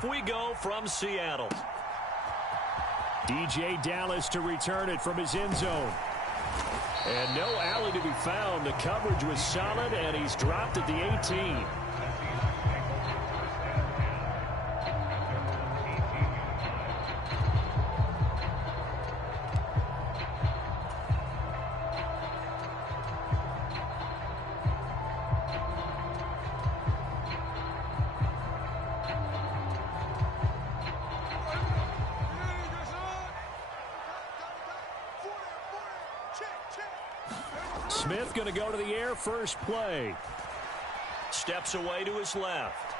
Off we go from Seattle. DJ Dallas to return it from his end zone. And no alley to be found. The coverage was solid, and he's dropped at the 18. Smith going to go to the air first play. Steps away to his left.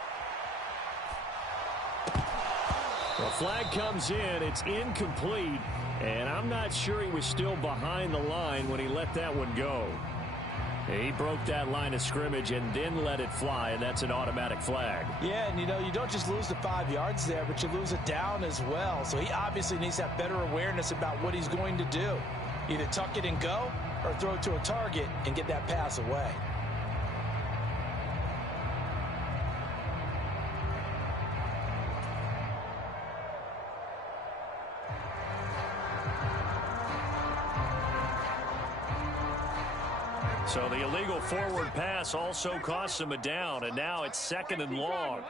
The flag comes in. It's incomplete. And I'm not sure he was still behind the line when he let that one go. He broke that line of scrimmage and then let it fly, and that's an automatic flag. Yeah, and you don't just lose the 5 yards there, but you lose it down as well. So he obviously needs to have better awareness about what he's going to do. Either tuck it and go, or throw it to a target and get that pass away. So the illegal forward pass also costs him a down, and now it's 2nd and long.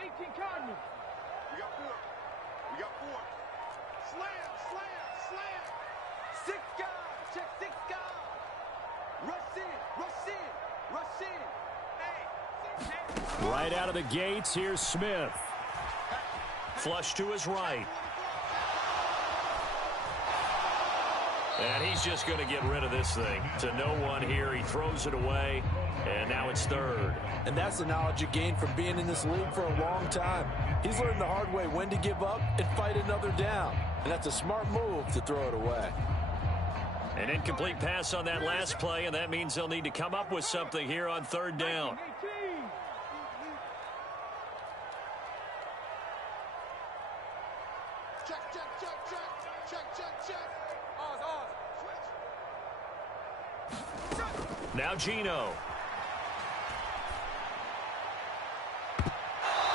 Right out of the gates, here's Smith. Flush to his right. And he's just going to get rid of this thing. To no one here, he throws it away, and now it's 3rd. And that's the knowledge you gain from being in this league for a long time. He's learned the hard way when to give up and fight another down. And that's a smart move to throw it away. An incomplete pass on that last play, and that means they'll need to come up with something here on 3rd down. Now Gino.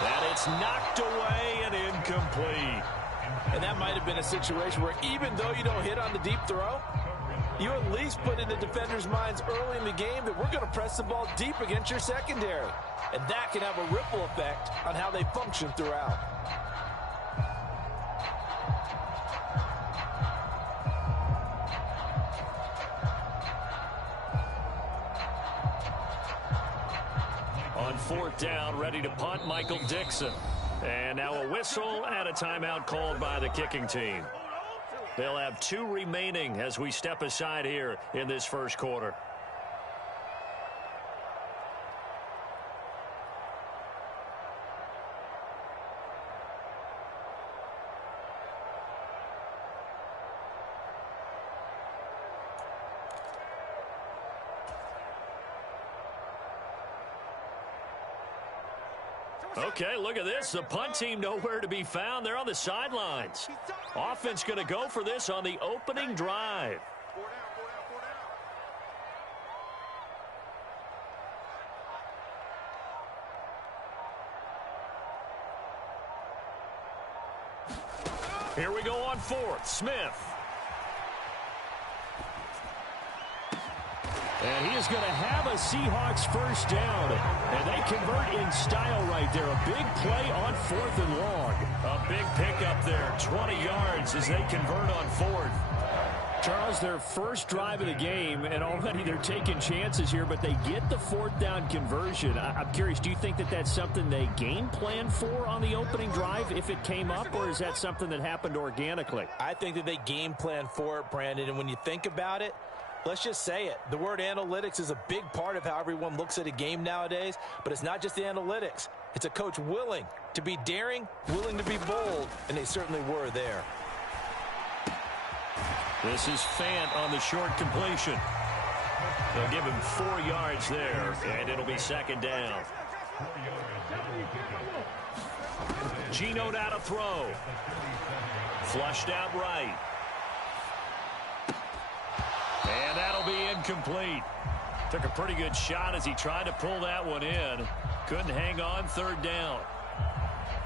And it's knocked away and incomplete. And that might have been a situation where even though you don't hit on the deep throw, you at least put in the defenders' minds early in the game that we're going to press the ball deep against your secondary. And that can have a ripple effect on how they function throughout. On 4th down, ready to punt, Michael Dixon. And now a whistle and a timeout called by the kicking team. They'll have 2 remaining as we step aside here in this first quarter. Okay, look at this. The punt team nowhere to be found. They're on the sidelines. Offense going to go for this on the opening drive. Here we go on 4th. Smith. And he is going to have a Seahawks first down. And they convert in style right there. A big play on 4th and long. A big pickup there. 20 yards as they convert on 4th. Charles, their first drive of the game, and already they're taking chances here, but they get the 4th down conversion. I'm curious, do you think that that's something they game plan for on the opening drive if it came up, or is that something that happened organically? I think that they game plan for it, Brandon, and when you think about it, let's just say it. The word analytics is a big part of how everyone looks at a game nowadays, but it's not just the analytics. It's a coach willing to be daring, willing to be bold, and they certainly were there. This is Fant on the short completion. They'll give him 4 yards there, and it'll be 2nd down. Gino now to throw. Flushed out right. And that'll be incomplete. Took a pretty good shot as he tried to pull that one in. Couldn't hang on 3rd down.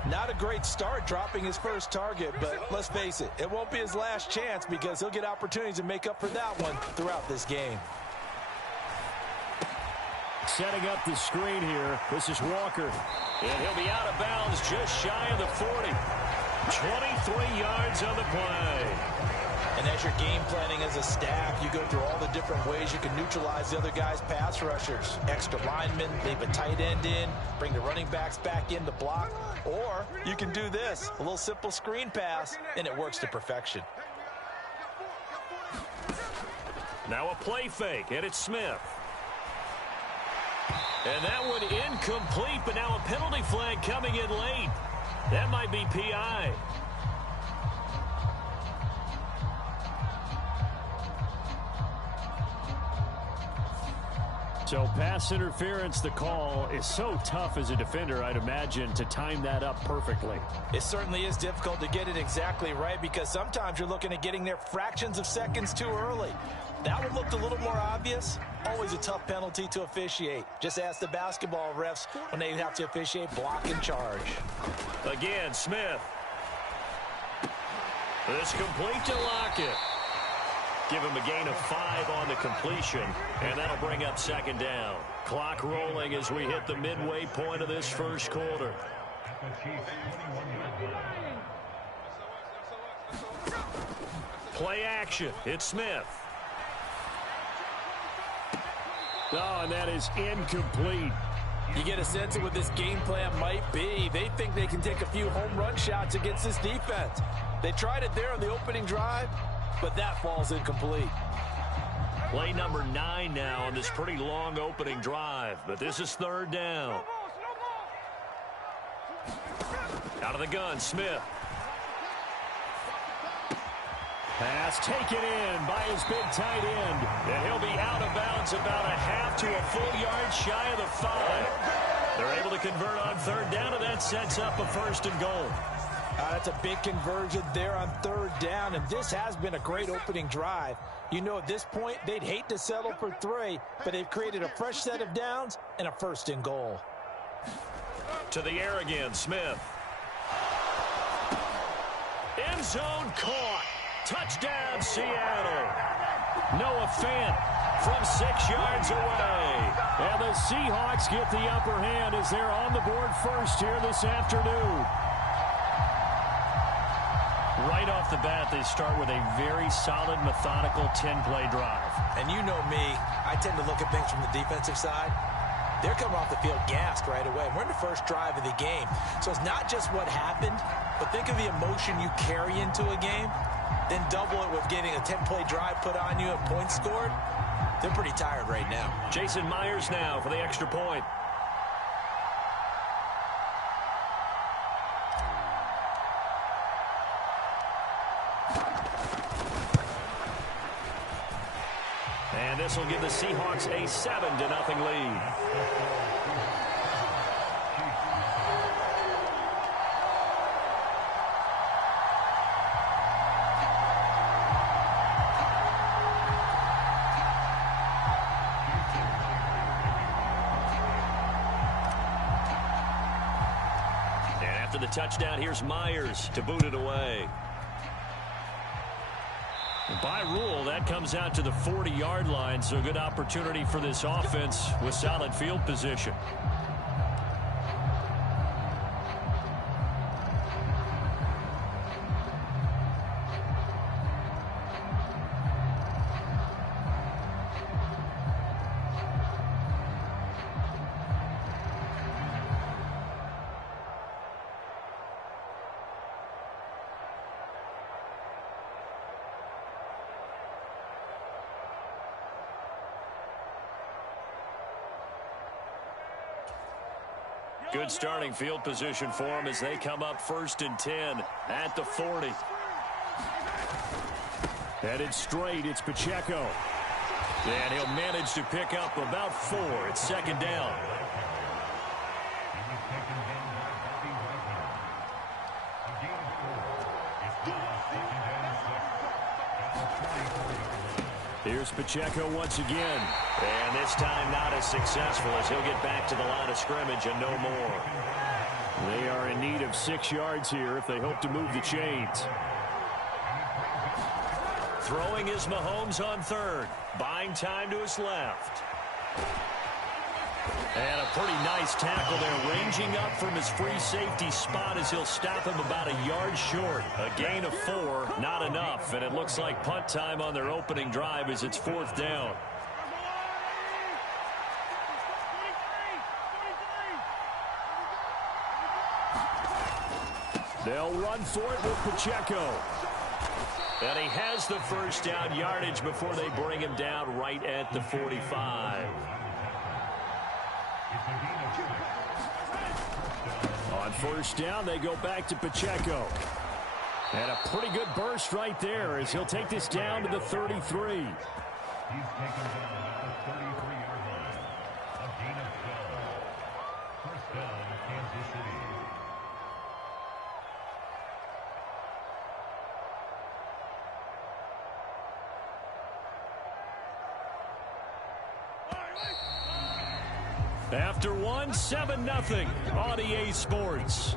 Not a great start dropping his first target, but let's face it, it won't be his last chance because he'll get opportunities to make up for that one throughout this game. Setting up the screen here. This is Walker. And he'll be out of bounds just shy of the 40. 23 yards on the play. And as you're game planning as a staff, you go through all the different ways you can neutralize the other guy's pass rushers. Extra linemen, leave a tight end in, bring the running backs back in to block. Or you can do this, a little simple screen pass, and it works to perfection. Now a play fake, and it's Smith. And that one incomplete, but now a penalty flag coming in late. That might be PI. So pass interference, the call is so tough as a defender, I'd imagine, to time that up perfectly. It certainly is difficult to get it exactly right because sometimes you're looking at getting there fractions of seconds too early. That one looked a little more obvious. Always a tough penalty to officiate. Just ask the basketball refs when they have to officiate block and charge. Again, Smith. This complete to Lockett. Give him a gain of 5 on the completion, and that'll bring up second down. Clock rolling as we hit the midway point of this first quarter. Play action. It's Smith. Oh, and that is incomplete. You get a sense of what this game plan might be. They think they can take a few home run shots against this defense. They tried it there on the opening drive, but that falls incomplete. Play number 9 now on this pretty long opening drive, but this is third down. Out of the gun, Smith. Pass taken in by his big tight end. And he'll be out of bounds about a half to a full yard shy of the 5. They're able to convert on third down, and that sets up a first and goal. That's a big conversion there on third down, and this has been a great opening drive. You know, at this point, they'd hate to settle for 3, but they've created a fresh set of downs and a first and goal. To the air again, Smith. End zone caught. Touchdown, Seattle. Noah Fant from 6 yards away. And the Seahawks get the upper hand as they're on the board first here this afternoon. Right off the bat, they start with a very solid, methodical 10-play drive. And you know me, I tend to look at things from the defensive side. They're coming off the field gassed right away. We're in the first drive of the game. So it's not just what happened, but think of the emotion you carry into a game. Then double it with getting a 10-play drive put on you and points scored. They're pretty tired right now. Jason Myers now for the extra point. And this will give the Seahawks a 7-0 lead. After the touchdown, here's Myers to boot it away. By rule, that comes out to the 40-yard line, so good opportunity for this offense with solid field position. Good starting field position for them as they come up 1st and 10 at the 40. Headed straight, it's Pacheco. And he'll manage to pick up about 4. It's second down. Here's Pacheco once again. And this time not as successful as he'll get back to the line of scrimmage and no more. They are in need of 6 yards here if they hope to move the chains. Throwing is Mahomes on third. Buying time to his left. And a pretty nice tackle there, ranging up from his free safety spot as he'll stop him about a yard short. A gain of 4, not enough, and it looks like punt time on their opening drive as it's 4th down. They'll run for it with Pacheco. And he has the first down yardage before they bring him down right at the 45. On first down, they go back to Pacheco. And a pretty good burst right there as he'll take this down to the 33. He's taken down at the 33-yard line. A gain of 12. First down, Kansas City. After one, 7-0 on EA Sports.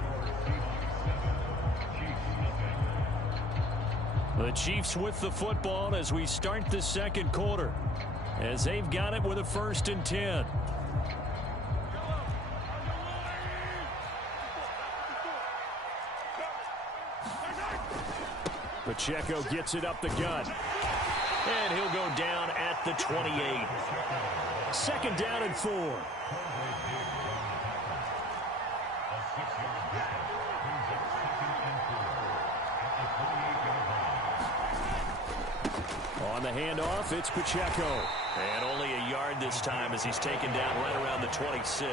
The Chiefs with the football as we start the second quarter, as they've got it with a 1st and 10. Pacheco gets it up the gut. And he'll go down at the 28. 2nd down and 4. On the handoff, it's Pacheco. And only a yard this time as he's taken down right around the 26.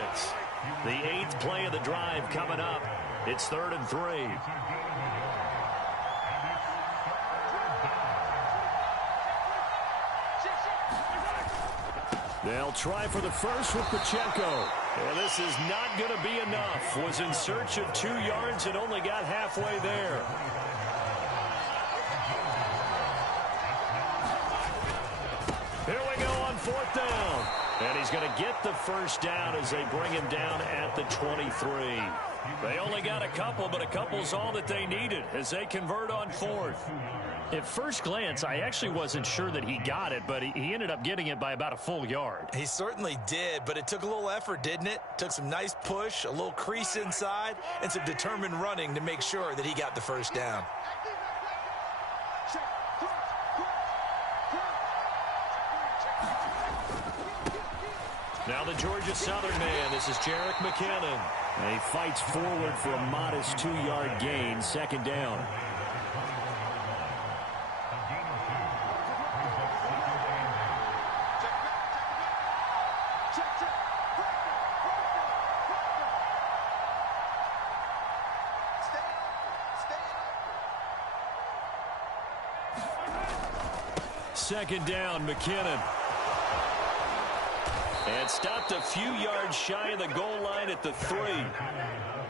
The 8th play of the drive coming up. It's 3rd and 3. They'll try for the first with Pacheco. And this is not going to be enough. Was in search of 2 yards and only got halfway there. Here we go on 4th down. And he's going to get the first down as they bring him down at the 23. They only got a couple, but a couple's all that they needed as they convert on 4th. At first glance, I actually wasn't sure that he got it, but he ended up getting it by about a full yard. He certainly did, but it took a little effort, didn't it? Took some nice push, a little crease inside, and some determined running to make sure that he got the first down. Now the Georgia Southern man. This is Jerick McKinnon. And he fights forward for a modest 2-yard gain. 2nd down. Second down, McKinnon. And stopped a few yards shy of the goal line at the 3.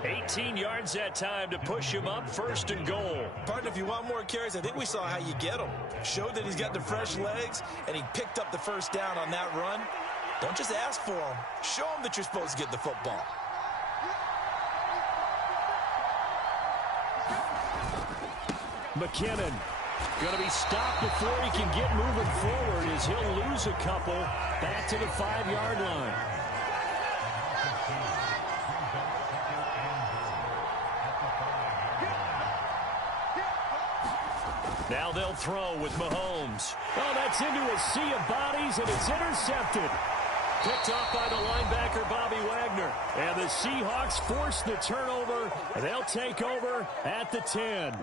18 yards that time to push him up 1st and goal. Partner, if you want more carries, I think we saw how you get him. Showed that he's got the fresh legs, and he picked up the first down on that run. Don't just ask for him. Show him that you're supposed to get the football. McKinnon going to be stopped before he can get moving forward as he'll lose a couple back to the 5-yard line. Now they'll throw with Mahomes. Oh, that's into a sea of bodies, and it's intercepted. Picked off by the linebacker, Bobby Wagner. And the Seahawks force the turnover, and they'll take over at the 10.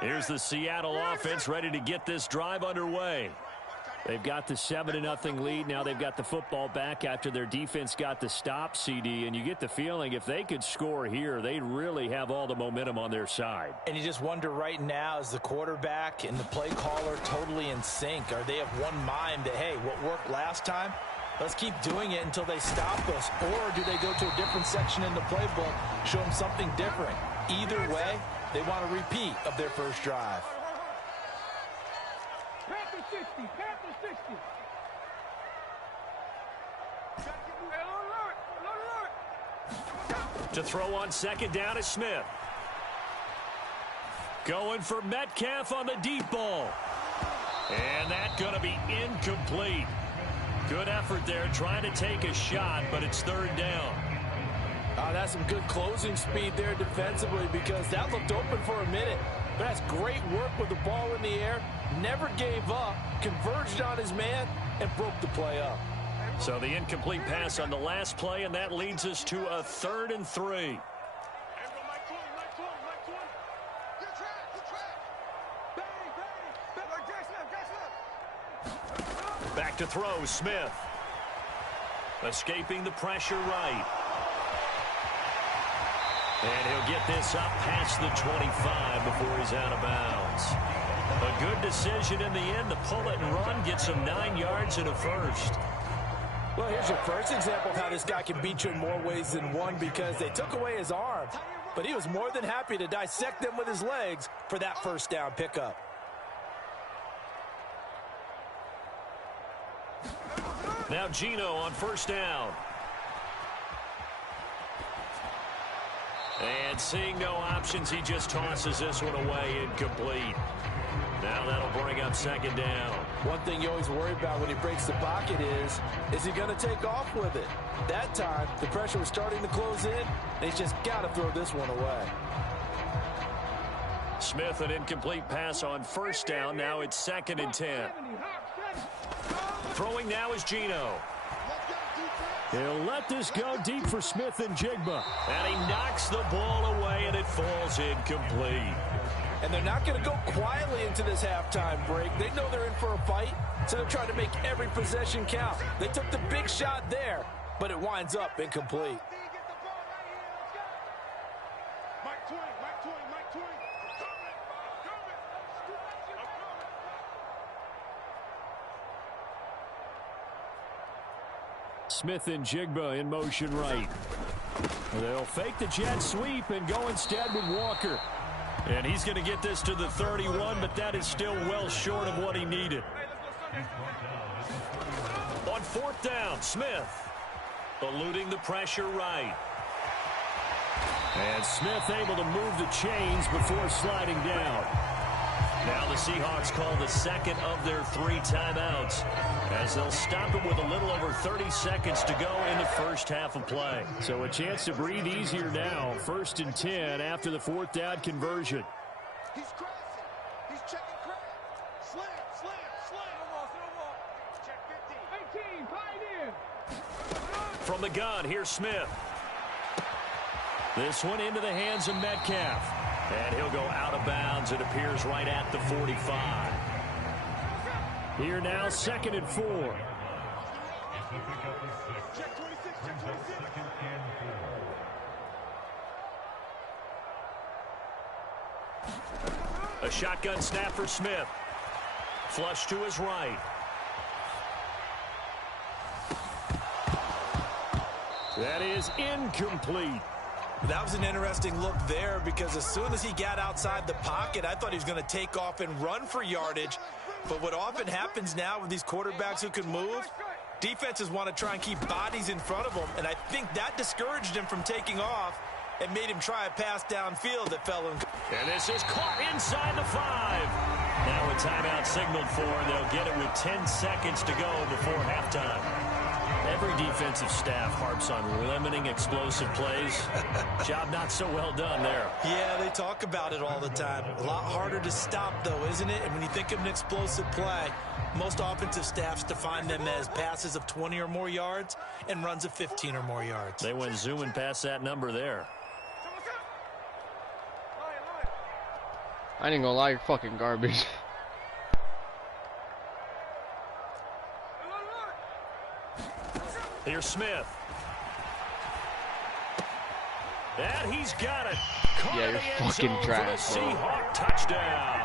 Here's the Seattle offense ready to get this drive underway. They've got the 7-0 lead. Now they've got the football back after their defense got the stop, CD. And you get the feeling if they could score here, they really have all the momentum on their side. And you just wonder right now, is the quarterback and the play caller totally in sync? Are they of one mind that, hey, what worked last time? Let's keep doing it until they stop us. Or do they go to a different section in the playbook, show them something different? Either way, they want a repeat of their first drive. To throw on second down is Smith. Going for Metcalf on the deep ball. And that's going to be incomplete. Good effort there trying to take a shot, but it's third down. That's some good closing speed there defensively because that looked open for a minute. But that's great work with the ball in the air. Never gave up, converged on his man, and broke the play up. So the incomplete pass on the last play, and that leads us to a 3rd and 3. Back to throw, Smith. Escaping the pressure right. And he'll get this up past the 25 before he's out of bounds. A good decision in the end to pull it and run, get some 9 yards and a first. Well, here's your first example of how this guy can beat you in more ways than one because they took away his arm, but he was more than happy to dissect them with his legs for that first down pickup. Now Geno on first down. And seeing no options, he just tosses this one away, incomplete. Now that'll bring up second down. One thing you always worry about when he breaks the pocket is he going to take off with it? That time, the pressure was starting to close in, and he's just got to throw this one away. Smith, an incomplete pass on first down. Now it's 2nd and 10. Throwing now is Geno. He'll let this go deep for Smith and Jigba. And he knocks the ball away, and it falls incomplete. And they're not going to go quietly into this halftime break. They know they're in for a fight, so they're trying to make every possession count. They took the big shot there, but it winds up incomplete. Smith and Jigba in motion right. They'll fake the jet sweep and go instead with Walker. And he's going to get this to the 31, but that is still well short of what he needed. On 4th down, Smith eluding the pressure right. And Smith able to move the chains before sliding down. Now the Seahawks call the second of their 3 timeouts as they'll stop it with a little over 30 seconds to go in the first half of play. So a chance to breathe easier now. 1st and 10 after the 4th down conversion. He's crossing. He's checking crack. Slam. No more. Check 15. 18, pioneer. From the gun, here's Smith. This one into the hands of Metcalf. And he'll go out of bounds. It appears right at the 45. Here now, 2nd and 4. Check 26. A shotgun snap for Smith. Flush to his right. That is incomplete. That was an interesting look there because as soon as he got outside the pocket, I thought he was going to take off and run for yardage. But what often happens now with these quarterbacks who can move, defenses want to try and keep bodies in front of them. And I think that discouraged him from taking off and made him try a pass downfield that fell in. And this is caught inside the 5. Now a timeout signaled for, and they'll get it with 10 seconds to go before halftime. Every defensive staff harps on limiting explosive plays. Job not so well done there. Yeah, they talk about it all the time. A lot harder to stop, though, isn't it? And when you think of an explosive play, most offensive staffs define them as passes of 20 or more yards and runs of 15 or more yards. They went zooming past that number there. I ain't gonna lie, you're fucking garbage. Here's Smith. And he's got it. Caught Yeah, you're fucking trash, for the Seahawk touchdown.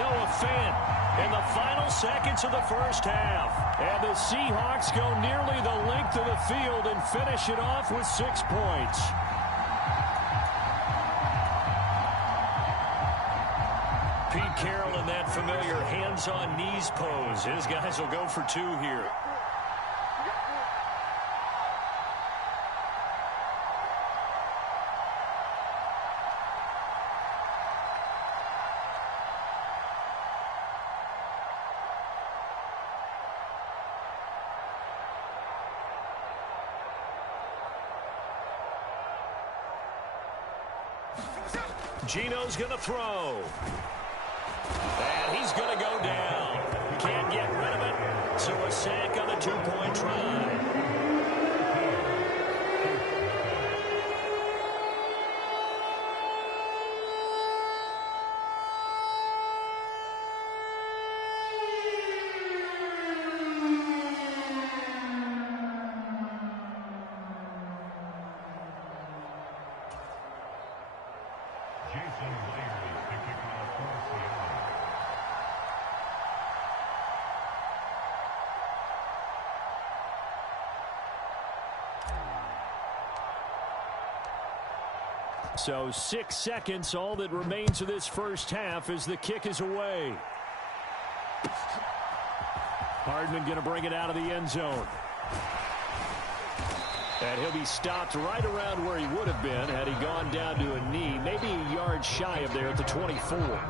Noah Fant in the final seconds of the first half. And the Seahawks go nearly the length of the field and finish it off with 6 points. Pete Carroll in that familiar hands-on knees pose. His guys will go for 2 here. Gino's going to throw. And he's going to go down. Can't get rid of it. So a sack on the 2-point try. So 6 seconds, all that remains of this first half as the kick is away. Hardman going to bring it out of the end zone. And he'll be stopped right around where he would have been had he gone down to a knee, maybe a yard shy of there at the 24.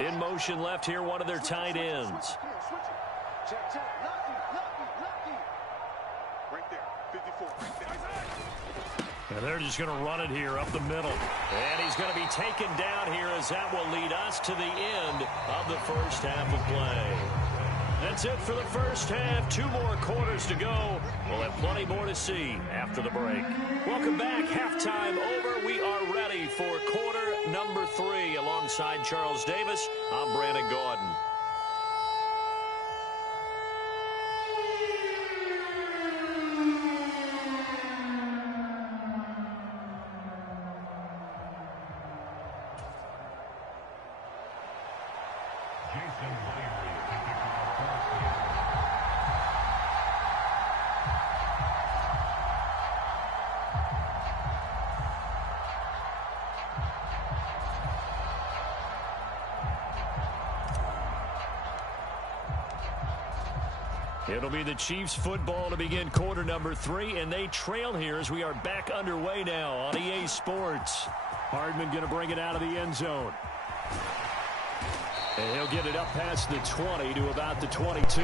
In motion left here, one of their tight ends. And they're just going to run it here up the middle. And he's going to be taken down here as that will lead us to the end of the first half of play. That's it for the first half. 2 more quarters to go. We'll have plenty more to see after the break. Welcome back. Halftime over. We are ready for quarter number 3. Alongside Charles Davis, I'm Brandon Gordon. It'll be the Chiefs football to begin quarter number 3, and they trail here as we are back underway now on EA Sports. Hardman going to bring it out of the end zone. And he'll get it up past the 20 to about the 22.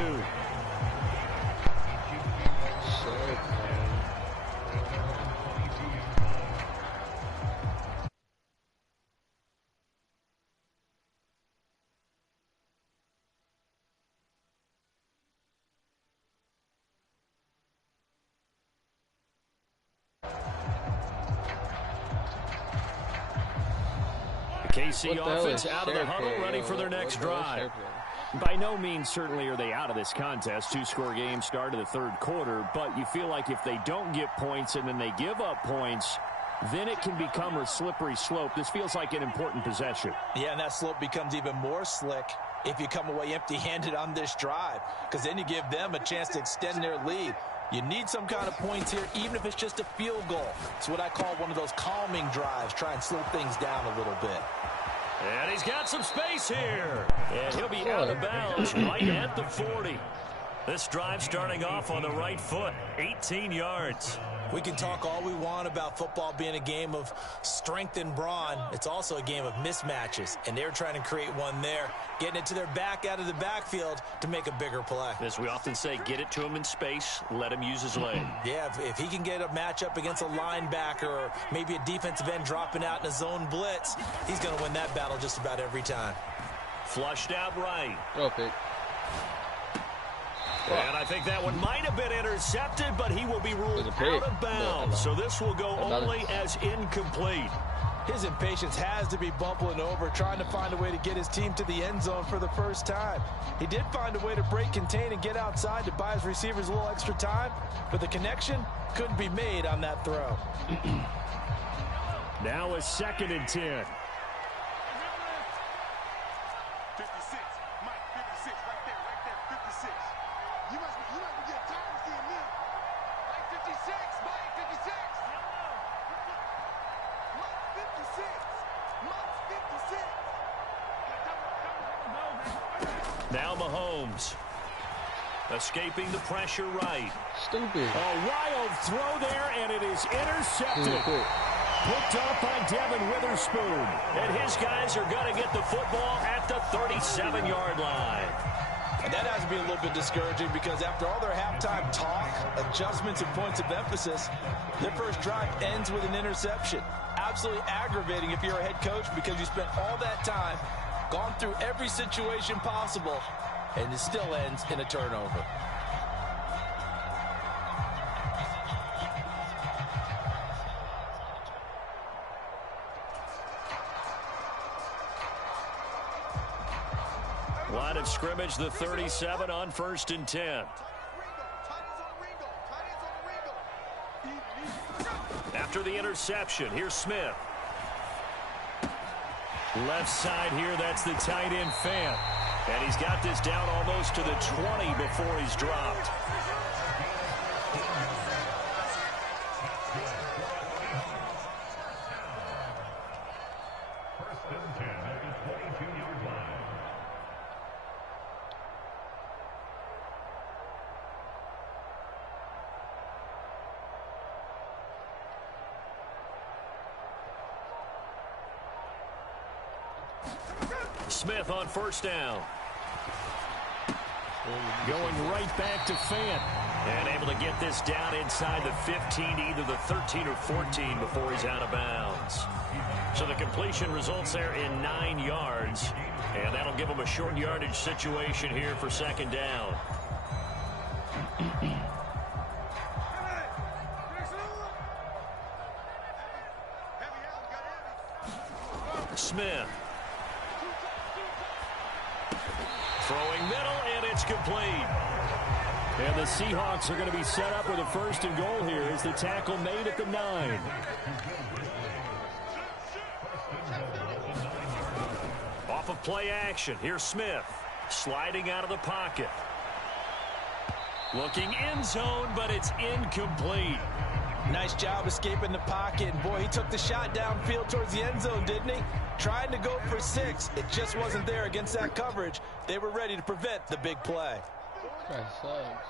KC offense out of the huddle, ready for their next drive. By no means certainly are they out of this contest. 2-score game start of the third quarter, but you feel like if they don't get points and then they give up points, then it can become a slippery slope. This feels like an important possession. Yeah, and that slope becomes even more slick if you come away empty-handed on this drive, because then you give them a chance to extend their lead. You need some kind of points here, even if it's just a field goal. It's what I call one of those calming drives. Try and slow things down a little bit. And he's got some space here. And he'll be out of bounds right at the 40. This drive starting off on the right foot, 18 yards. We can talk all we want about football being a game of strength and brawn. It's also a game of mismatches, and they're trying to create one there, getting it to their back out of the backfield to make a bigger play. As we often say, get it to him in space, let him use his leg. Yeah, if he can get a matchup against a linebacker or maybe a defensive end dropping out in a zone blitz, he's going to win that battle just about every time. Flushed out right. Throw pick. And I think that one might have been intercepted, but he will be ruled out of bounds. So this will go only as incomplete. His impatience has to be bubbling over, trying to find a way to get his team to the end zone for the first time. He did find a way to break contain and get outside to buy his receivers a little extra time, but the connection couldn't be made on that throw. Now a 2nd and 10. 56. Mike, 56. Right there, 56. You must be getting tired of seeing me. Mike, 56. Mike, 56. Mike, 56. Mike, 56. Now Mahomes. Escaping the pressure right. Stupid. A wild throw there, and it is intercepted. Picked off by Devin Witherspoon. And his guys are going to get the football at the 37-yard line. And that has to be a little bit discouraging because after all their halftime talk, adjustments, and points of emphasis, their first drive ends with an interception. Absolutely aggravating if you're a head coach because you spent all that time, gone through every situation possible, and it still ends in a turnover. Line of scrimmage, the 37 on 1st and 10. After the interception, here's Smith. Left side here, that's the tight end Fant. And he's got this down almost to the 20 before he's dropped. First and 10 at the 22-yard line. Smith on 1st down. Going right back to Fant. And able to get this down inside the 15, either the 13 or 14 before he's out of bounds. So the completion results there in 9 yards. And that'll give him a short yardage situation here for 2nd down. Smith. Throwing middle, and it's complete. And the Seahawks are going to be set up with a 1st and goal here as the tackle made at the 9. Off of play action, here's Smith. Sliding out of the pocket. Looking end zone, but it's incomplete. Nice job escaping the pocket. And boy, he took the shot downfield towards the end zone, didn't he? Trying to go for 6. It just wasn't there against that coverage. They were ready to prevent the big play. That sucks.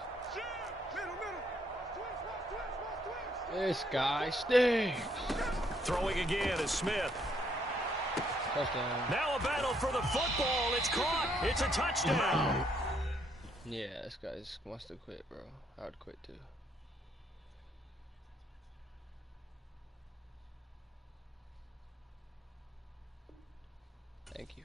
This guy stinks. Throwing again is Smith. Touchdown. Now a battle for the football. It's caught. It's a touchdown. Yeah, this guy wants to quit, bro. I would quit too. Thank you.